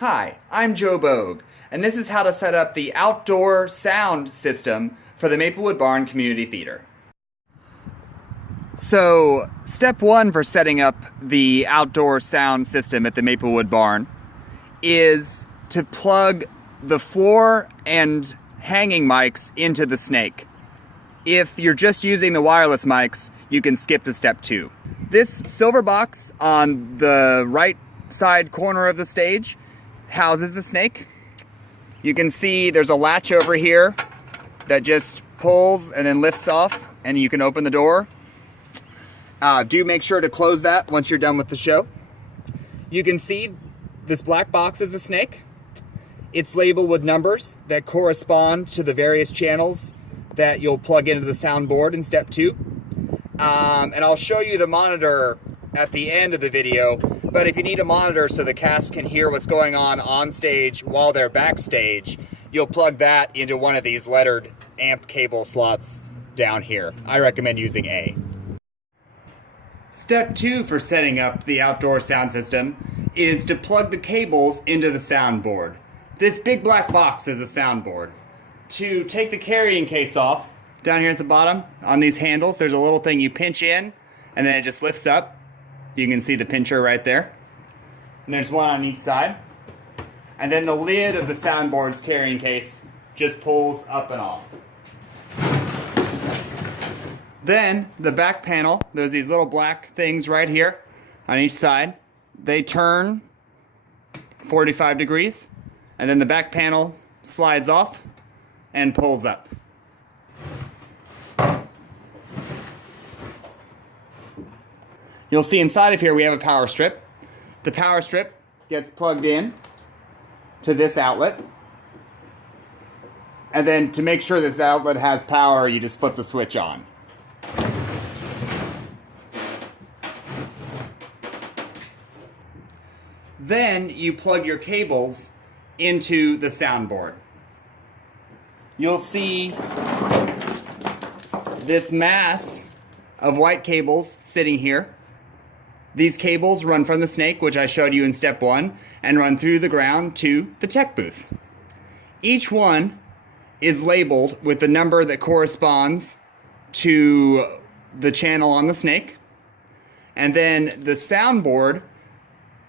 Hi, I'm Joe Bogue, and this is how to set up the outdoor sound system for the Maplewood Barn Community Theater. So, step one for setting up the outdoor sound system at the Maplewood Barn is to plug the floor and hanging mics into the snake. If you're just using the wireless mics, you can skip to step two. This silver box on the right side corner of the stage houses the snake. You can see there's a latch over here that just pulls and then lifts off, and you can open the door. Do make sure to close that once you're done with the show. You can see this black box is the snake. It's labeled with numbers that correspond to the various channels that you'll plug into the soundboard in step two. And I'll show you the monitor at the end of the video, but if you need a monitor so the cast can hear what's going on stage while they're backstage, you'll plug that into one of these lettered amp cable slots down here. I recommend using A. Step two for setting up the outdoor sound system is to plug the cables into the soundboard. This big black box is a soundboard. To take the carrying case off, down here at the bottom on these handles, there's a little thing you pinch in and then it just lifts up. You can see the pincher right there. And there's one on each side. And then the lid of the soundboard's carrying case just pulls up and off. Then the back panel, there's these little black things right here on each side. They turn 45 degrees, and then the back panel slides off and pulls up. You'll see inside of here we have a power strip. The power strip gets plugged in to this outlet. And then to make sure this outlet has power, you just flip the switch on. Then you plug your cables into the soundboard. You'll see this mass of white cables sitting here. These cables run from the snake, which I showed you in step one, and run through the ground to the tech booth. Each one is labeled with the number that corresponds to the channel on the snake. And then the soundboard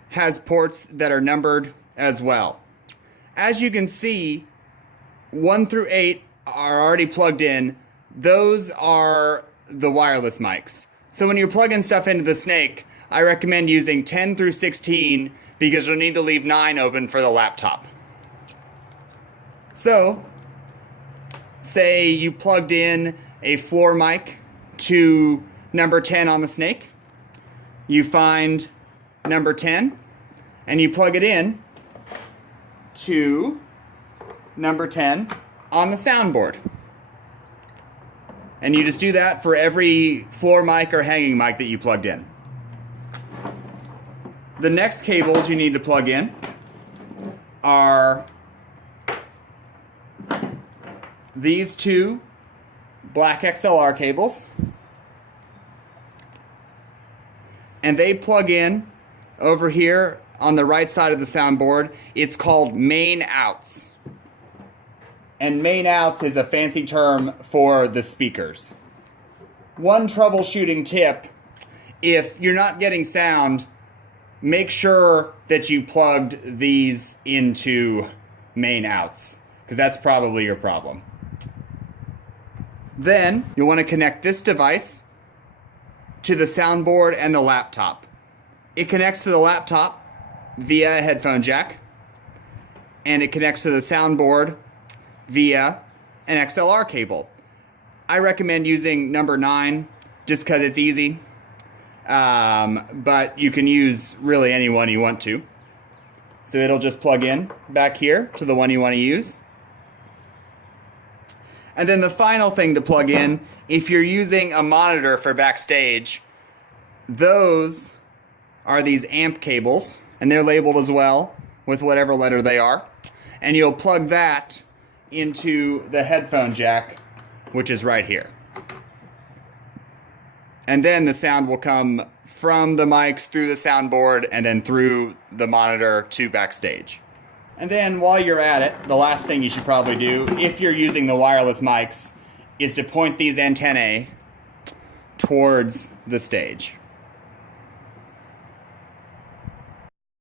has ports that are numbered as well. As you can see, 1 through 8 are already plugged in. Those are the wireless mics. So when you're plugging stuff into the snake, I recommend using 10 through 16 because you'll need to leave 9 open for the laptop. So, say you plugged in a floor mic to number 10 on the snake. You find number 10 and you plug it in to number 10 on the soundboard. And you just do that for every floor mic or hanging mic that you plugged in. The next cables you need to plug in are these two black XLR cables. And they plug in over here on the right side of the soundboard. It's called main outs. And main outs is a fancy term for the speakers. One troubleshooting tip, if you're not getting sound, make sure that you plugged these into main outs, because that's probably your problem. Then you'll want to connect this device to the soundboard and the laptop. It connects to the laptop via a headphone jack, and it connects to the soundboard via an XLR cable. I recommend using number 9 just because it's easy. But you can use really any one you want to. So it'll just plug in back here to the one you want to use. And then the final thing to plug in, if you're using a monitor for backstage, those are these amp cables, and they're labeled as well with whatever letter they are. And you'll plug that into the headphone jack, which is right here. And then the sound will come from the mics through the soundboard and then through the monitor to backstage. And then while you're at it, the last thing you should probably do, if you're using the wireless mics, is to point these antennae towards the stage.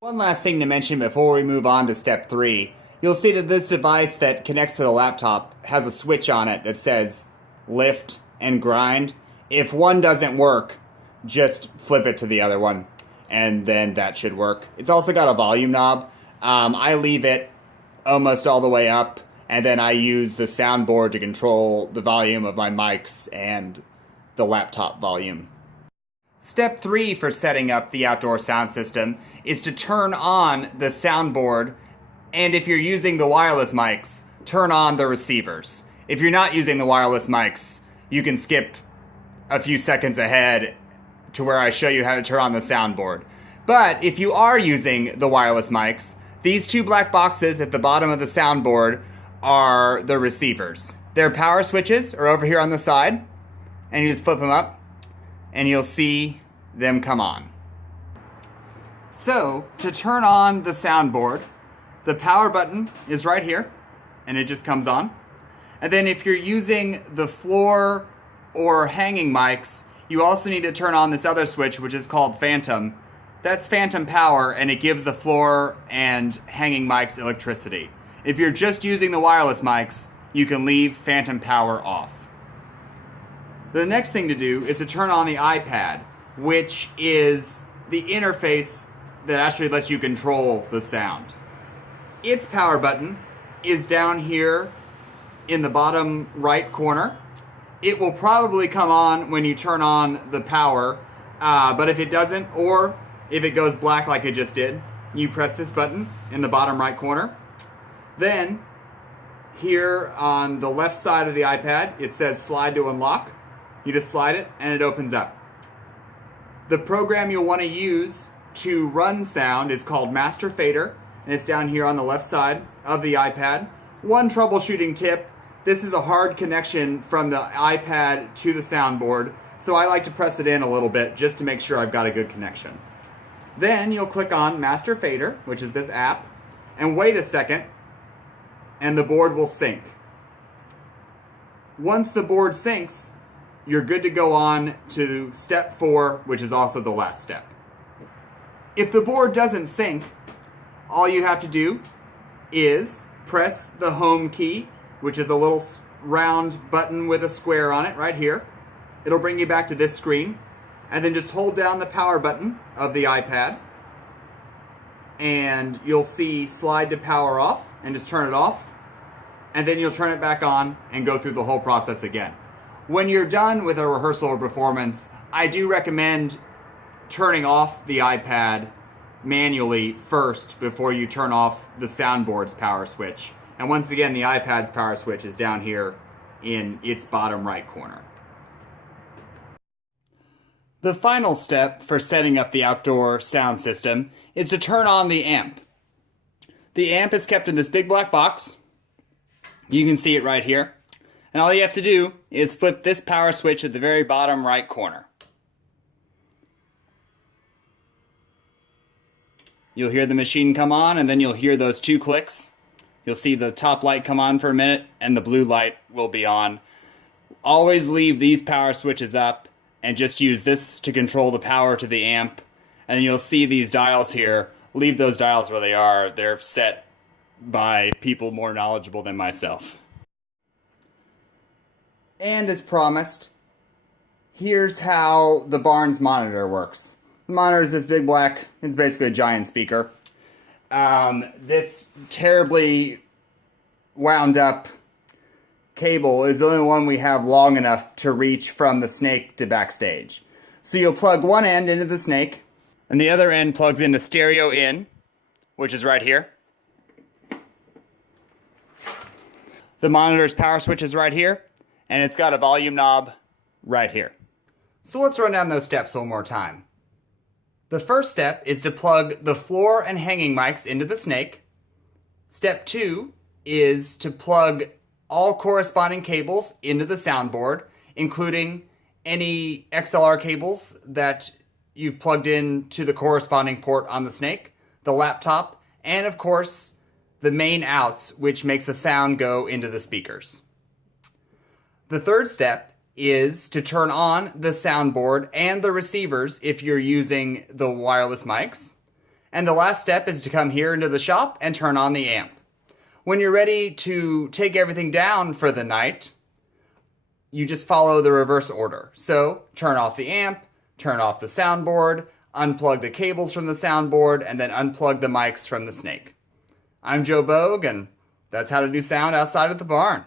One last thing to mention before we move on to step 3. You'll see that this device that connects to the laptop has a switch on it that says lift and grind. If one doesn't work, just flip it to the other one, and then that should work. It's also got a volume knob. I leave it almost all the way up, and then I use the soundboard to control the volume of my mics and the laptop volume. Step 3 for setting up the outdoor sound system is to turn on the soundboard, and if you're using the wireless mics, turn on the receivers. If you're not using the wireless mics, you can skip a few seconds ahead to where I show you how to turn on the soundboard. But if you are using the wireless mics, these two black boxes at the bottom of the soundboard are the receivers. Their power switches are over here on the side, and you just flip them up, and you'll see them come on. So, to turn on the soundboard, the power button is right here, and it just comes on. And then if you're using the floor or hanging mics, you also need to turn on this other switch, which is called Phantom. That's Phantom power, and it gives the floor and hanging mics electricity. If you're just using the wireless mics, you can leave Phantom power off. The next thing to do is to turn on the iPad, which is the interface that actually lets you control the sound. Its power button is down here in the bottom right corner. It will probably come on when you turn on the power, but if it doesn't, or if it goes black like it just did, you press this button in the bottom right corner. Then, here on the left side of the iPad, it says slide to unlock. You just slide it and it opens up. The program you'll want to use to run sound is called Master Fader, and it's down here on the left side of the iPad. One troubleshooting tip: this is a hard connection from the iPad to the soundboard, so I like to press it in a little bit just to make sure I've got a good connection. Then you'll click on Master Fader, which is this app, and wait a second, and the board will sync. Once the board syncs, you're good to go on to step 4, which is also the last step. If the board doesn't sync, all you have to do is press the home key, which is a little round button with a square on it right here. It'll bring you back to this screen, and then just hold down the power button of the iPad, and you'll see slide to power off, and just turn it off, and then you'll turn it back on and go through the whole process again. When you're done with a rehearsal or performance, I do recommend turning off the iPad manually first before you turn off the soundboard's power switch. And once again, the iPad's power switch is down here in its bottom right corner. The final step for setting up the outdoor sound system is to turn on the amp. The amp is kept in this big black box. You can see it right here. And all you have to do is flip this power switch at the very bottom right corner. You'll hear the machine come on, and then you'll hear those 2 clicks. You'll see the top light come on for a minute, and the blue light will be on. Always leave these power switches up, and just use this to control the power to the amp. And you'll see these dials here. Leave those dials where they are. They're set by people more knowledgeable than myself. And as promised, here's how the Barnes monitor works. The monitor is this big black, it's basically a giant speaker. This terribly wound up cable is the only one we have long enough to reach from the snake to backstage. So you'll plug one end into the snake, and the other end plugs into stereo in, which is right here. The monitor's power switch is right here, and it's got a volume knob right here. So let's run down those steps one more time. The first step is to plug the floor and hanging mics into the snake. Step 2 is to plug all corresponding cables into the soundboard, including any XLR cables that you've plugged in to the corresponding port on the snake, the laptop, and of course, the main outs, which makes the sound go into the speakers. The third step is to turn on the soundboard and the receivers if you're using the wireless mics. And the last step is to come here into the shop and turn on the amp. When you're ready to take everything down for the night, you just follow the reverse order. So turn off the amp, turn off the soundboard, unplug the cables from the soundboard, and then unplug the mics from the Snake. I'm Joe Bogue, and that's how to do sound outside of the barn.